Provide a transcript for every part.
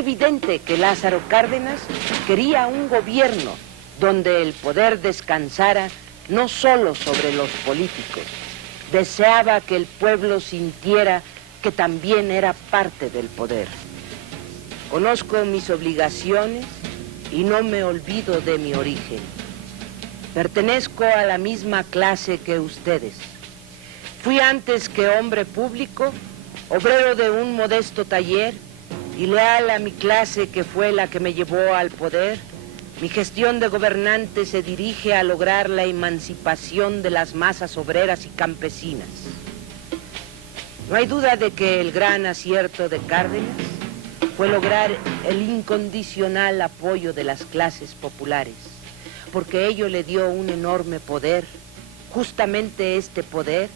evidente que Lázaro Cárdenas quería un gobierno donde el poder descansara no solo sobre los políticos. Deseaba que el pueblo sintiera que también era parte del poder. Conozco mis obligaciones y no me olvido de mi origen. Pertenezco a la misma clase que ustedes. Fui antes que hombre público, obrero de un modesto taller y leal a mi clase que fue la que me llevó al poder. Mi gestión de gobernante se dirige a lograr la emancipación de las masas obreras y campesinas. No hay duda de que el gran acierto de Cárdenas fue lograr el incondicional apoyo de las clases populares, porque ello le dio un enorme poder. Justamente este poder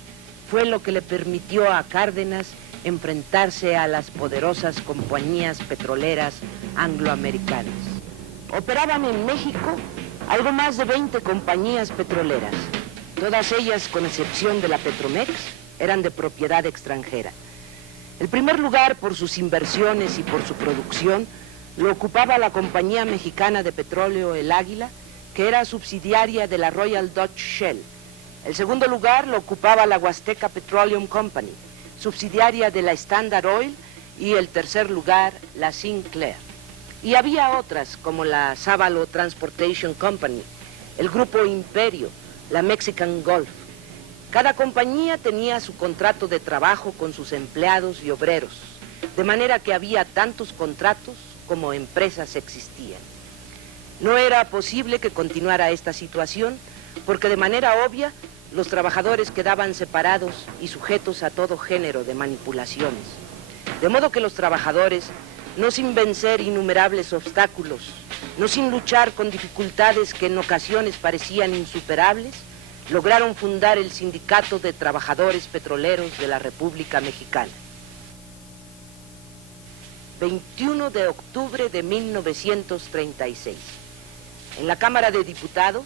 fue lo que le permitió a Cárdenas enfrentarse a las poderosas compañías petroleras angloamericanas. Operaban en México algo más de 20 compañías petroleras. Todas ellas, con excepción de la Petromex, eran de propiedad extranjera. El primer lugar por sus inversiones y por su producción lo ocupaba la compañía mexicana de petróleo El Águila, que era subsidiaria de la Royal Dutch Shell. El segundo lugar lo ocupaba la Huasteca Petroleum Company, subsidiaria de la Standard Oil, y el tercer lugar la Sinclair. Y había otras como la Sábalo Transportation Company, el Grupo Imperio, la Mexican Gulf. Cada compañía tenía su contrato de trabajo con sus empleados y obreros, de manera que había tantos contratos como empresas existían. No era posible que continuara esta situación porque de manera obvia los trabajadores quedaban separados y sujetos a todo género de manipulaciones. De modo que los trabajadores, no sin vencer innumerables obstáculos, no sin luchar con dificultades que en ocasiones parecían insuperables, lograron fundar el Sindicato de Trabajadores Petroleros de la República Mexicana. 21 de octubre de 1936. En la Cámara de Diputados,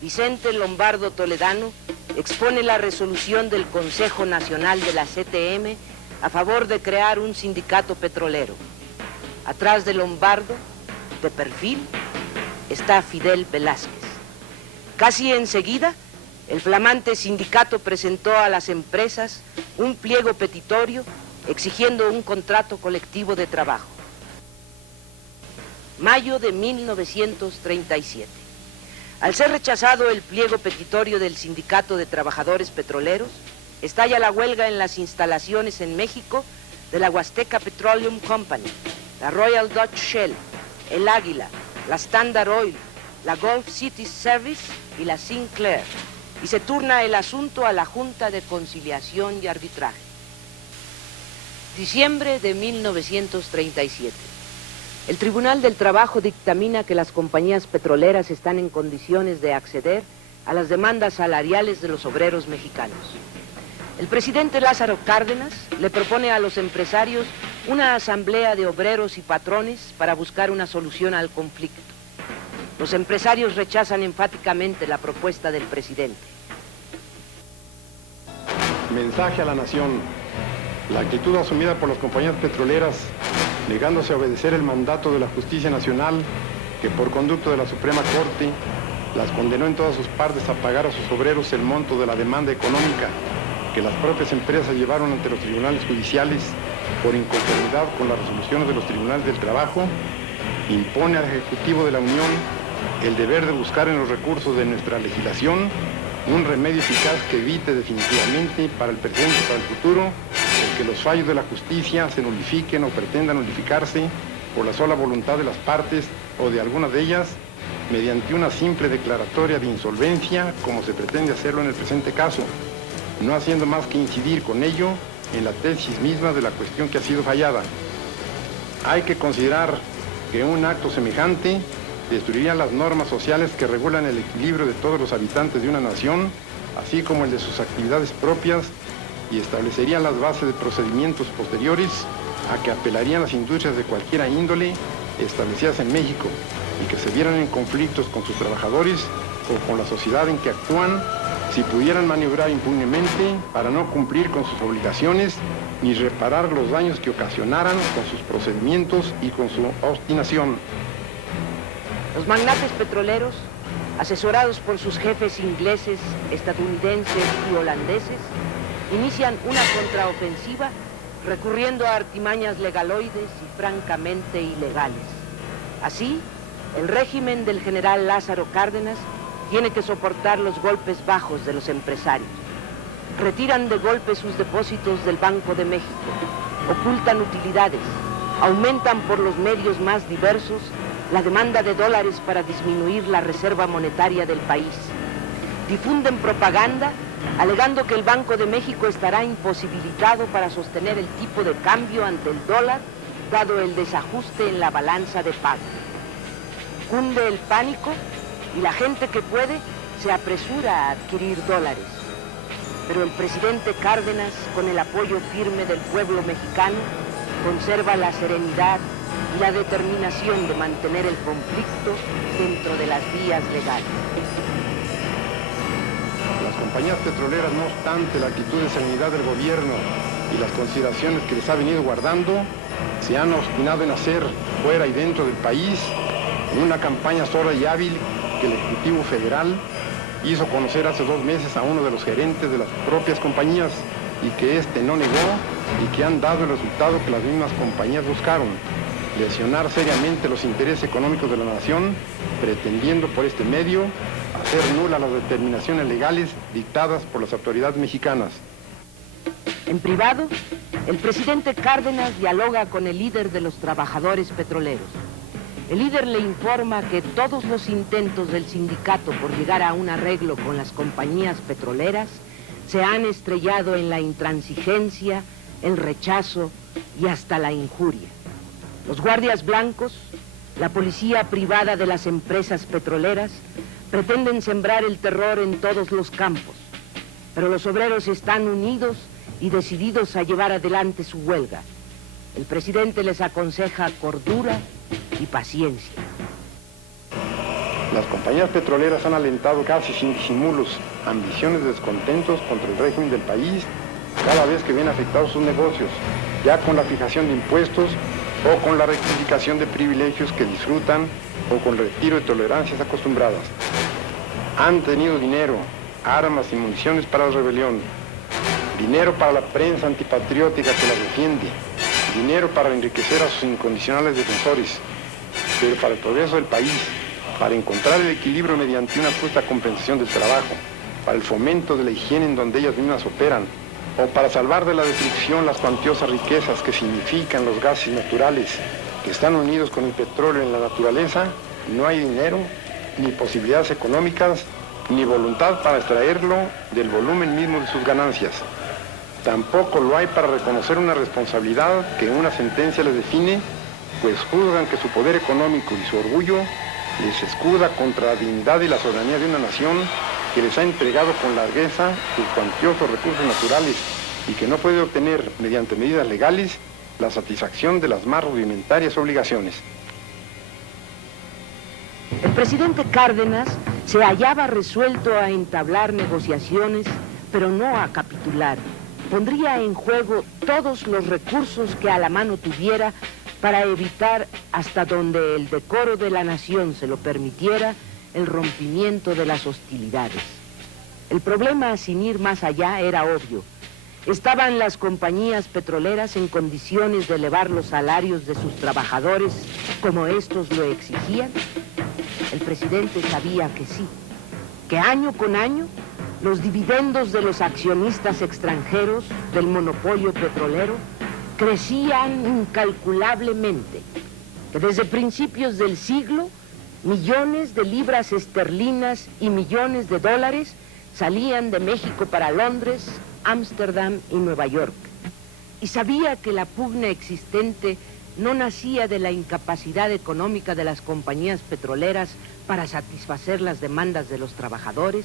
Vicente Lombardo Toledano expone la resolución del Consejo Nacional de la CTM a favor de crear un sindicato petrolero. Atrás de Lombardo, de perfil, está Fidel Velázquez. Casi enseguida, el flamante sindicato presentó a las empresas un pliego petitorio exigiendo un contrato colectivo de trabajo. Mayo de 1937. Al ser rechazado el pliego petitorio del Sindicato de Trabajadores Petroleros, estalla la huelga en las instalaciones en México de la Huasteca Petroleum Company, la Royal Dutch Shell, El Águila, la Standard Oil, la Gulf City Service y la Sinclair, y se turna el asunto a la Junta de Conciliación y Arbitraje. Diciembre de 1937. El Tribunal del Trabajo dictamina que las compañías petroleras están en condiciones de acceder a las demandas salariales de los obreros mexicanos. El presidente Lázaro Cárdenas le propone a los empresarios una asamblea de obreros y patrones para buscar una solución al conflicto. Los empresarios rechazan enfáticamente la propuesta del presidente. Mensaje a la nación. La actitud asumida por las compañías petroleras, negándose a obedecer el mandato de la Justicia Nacional, que por conducto de la Suprema Corte las condenó en todas sus partes a pagar a sus obreros el monto de la demanda económica que las propias empresas llevaron ante los tribunales judiciales por inconformidad con las resoluciones de los tribunales del trabajo, impone al Ejecutivo de la Unión el deber de buscar en los recursos de nuestra legislación un remedio eficaz que evite definitivamente para el presente y para el futuro el que los fallos de la justicia se nulifiquen o pretendan nulificarse por la sola voluntad de las partes o de algunas de ellas mediante una simple declaratoria de insolvencia, como se pretende hacerlo en el presente caso, no haciendo más que incidir con ello en la tesis misma de la cuestión que ha sido fallada. Hay que considerar que un acto semejante destruiría las normas sociales que regulan el equilibrio de todos los habitantes de una nación, así como el de sus actividades propias, y establecería las bases de procedimientos posteriores a que apelarían las industrias de cualquiera índole establecidas en México y que se vieran en conflictos con sus trabajadores o con la sociedad en que actúan, si pudieran maniobrar impunemente para no cumplir con sus obligaciones ni reparar los daños que ocasionaran con sus procedimientos y con su obstinación. Los magnates petroleros, asesorados por sus jefes ingleses, estadounidenses y holandeses, inician una contraofensiva recurriendo a artimañas legaloides y francamente ilegales. Así, el régimen del general Lázaro Cárdenas tiene que soportar los golpes bajos de los empresarios. Retiran de golpe sus depósitos del Banco de México, ocultan utilidades, aumentan por los medios más diversos la demanda de dólares para disminuir la reserva monetaria del país. Difunden propaganda alegando que el Banco de México estará imposibilitado para sostener el tipo de cambio ante el dólar, dado el desajuste en la balanza de pago. Cunde el pánico y la gente que puede se apresura a adquirir dólares. Pero el presidente Cárdenas, con el apoyo firme del pueblo mexicano, conserva la serenidad y la determinación de mantener el conflicto dentro de las vías legales. Las compañías petroleras, no obstante la actitud de serenidad del gobierno y las consideraciones que les ha venido guardando, se han obstinado en hacer, fuera y dentro del país, una campaña sorda y hábil que el Ejecutivo Federal hizo conocer hace 2 meses a uno de los gerentes de las propias compañías y que éste no negó y que han dado el resultado que las mismas compañías buscaron: lesionar seriamente los intereses económicos de la nación, pretendiendo por este medio hacer nulas las determinaciones legales dictadas por las autoridades mexicanas. En privado, el presidente Cárdenas dialoga con el líder de los trabajadores petroleros. El líder le informa que todos los intentos del sindicato por llegar a un arreglo con las compañías petroleras se han estrellado en la intransigencia, el rechazo y hasta la injuria. Los guardias blancos, la policía privada de las empresas petroleras, pretenden sembrar el terror en todos los campos, pero los obreros están unidos y decididos a llevar adelante su huelga. El presidente les aconseja cordura y paciencia. Las compañías petroleras han alentado casi sin disimulos ambiciones de descontentos contra el régimen del país cada vez que ven afectados sus negocios, ya con la fijación de impuestos o con la rectificación de privilegios que disfrutan o con el retiro de tolerancias acostumbradas. Han tenido dinero, armas y municiones para la rebelión, dinero para la prensa antipatriótica que la defiende, dinero para enriquecer a sus incondicionales defensores, pero para el progreso del país, para encontrar el equilibrio mediante una justa compensación del trabajo, para el fomento de la higiene en donde ellas mismas operan, o para salvar de la destrucción las cuantiosas riquezas que significan los gases naturales que están unidos con el petróleo en la naturaleza, no hay dinero, ni posibilidades económicas, ni voluntad para extraerlo del volumen mismo de sus ganancias. Tampoco lo hay para reconocer una responsabilidad que en una sentencia les define, pues juzgan que su poder económico y su orgullo les escuda contra la dignidad y la soberanía de una nación que les ha entregado con largueza sus cuantiosos recursos naturales y que no puede obtener, mediante medidas legales, la satisfacción de las más rudimentarias obligaciones. El presidente Cárdenas se hallaba resuelto a entablar negociaciones, pero no a capitular. Pondría en juego todos los recursos que a la mano tuviera para evitar, hasta donde el decoro de la nación se lo permitiera, el rompimiento de las hostilidades. El problema, sin ir más allá, era obvio. ¿Estaban las compañías petroleras en condiciones de elevar los salarios de sus trabajadores como estos lo exigían? El presidente sabía que sí, que año con año los dividendos de los accionistas extranjeros del monopolio petrolero crecían incalculablemente, que desde principios del siglo millones de libras esterlinas y millones de dólares salían de México para Londres, Ámsterdam y Nueva York. Y sabía que la pugna existente no nacía de la incapacidad económica de las compañías petroleras para satisfacer las demandas de los trabajadores,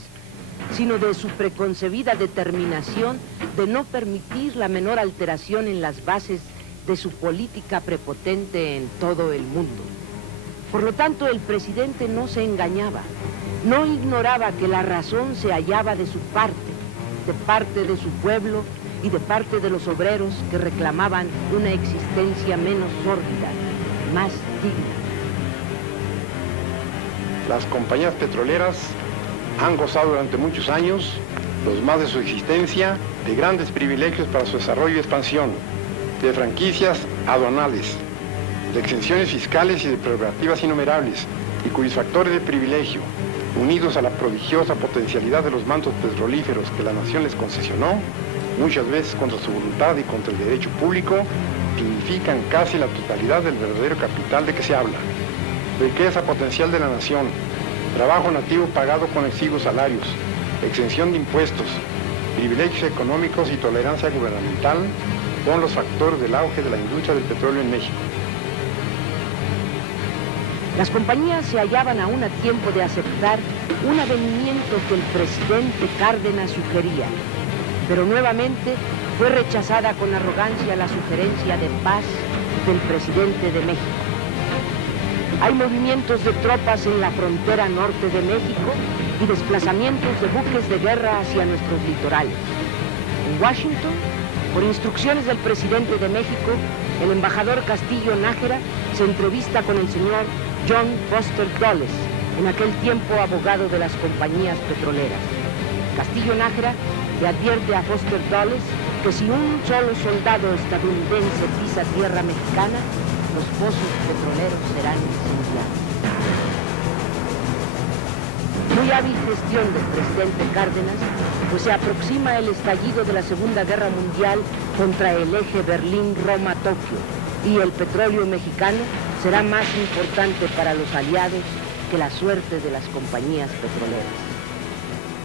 sino de su preconcebida determinación de no permitir la menor alteración en las bases de su política prepotente en todo el mundo. Por lo tanto, el presidente no se engañaba, no ignoraba que la razón se hallaba de su parte, de parte de su pueblo y de parte de los obreros que reclamaban una existencia menos sórdida, más digna. Las compañías petroleras han gozado durante muchos años, los más de su existencia, de grandes privilegios para su desarrollo y expansión, de franquicias aduanales, de exenciones fiscales y de prerrogativas innumerables, y cuyos factores de privilegio, unidos a la prodigiosa potencialidad de los mantos petrolíferos que la nación les concesionó, muchas veces contra su voluntad y contra el derecho público, significan casi la totalidad del verdadero capital de que se habla. Riqueza potencial de la nación, trabajo nativo pagado con exiguos salarios, exención de impuestos, privilegios económicos y tolerancia gubernamental son los factores del auge de la industria del petróleo en México. Las compañías se hallaban aún a tiempo de aceptar un avenimiento que el presidente Cárdenas sugería, pero nuevamente fue rechazada con arrogancia la sugerencia de paz del presidente de México. Hay movimientos de tropas en la frontera norte de México y desplazamientos de buques de guerra hacia nuestros litorales. En Washington, por instrucciones del presidente de México, el embajador Castillo Nájera se entrevista con el señor John Foster Dulles, en aquel tiempo abogado de las compañías petroleras. Castillo Nájera le advierte a Foster Dulles que si un solo soldado estadounidense pisa tierra mexicana, los pozos petroleros serán incendiados. Muy hábil gestión del presidente Cárdenas, pues se aproxima el estallido de la Segunda Guerra Mundial contra el eje Berlín-Roma-Tokio, y el petróleo mexicano será más importante para los aliados que la suerte de las compañías petroleras.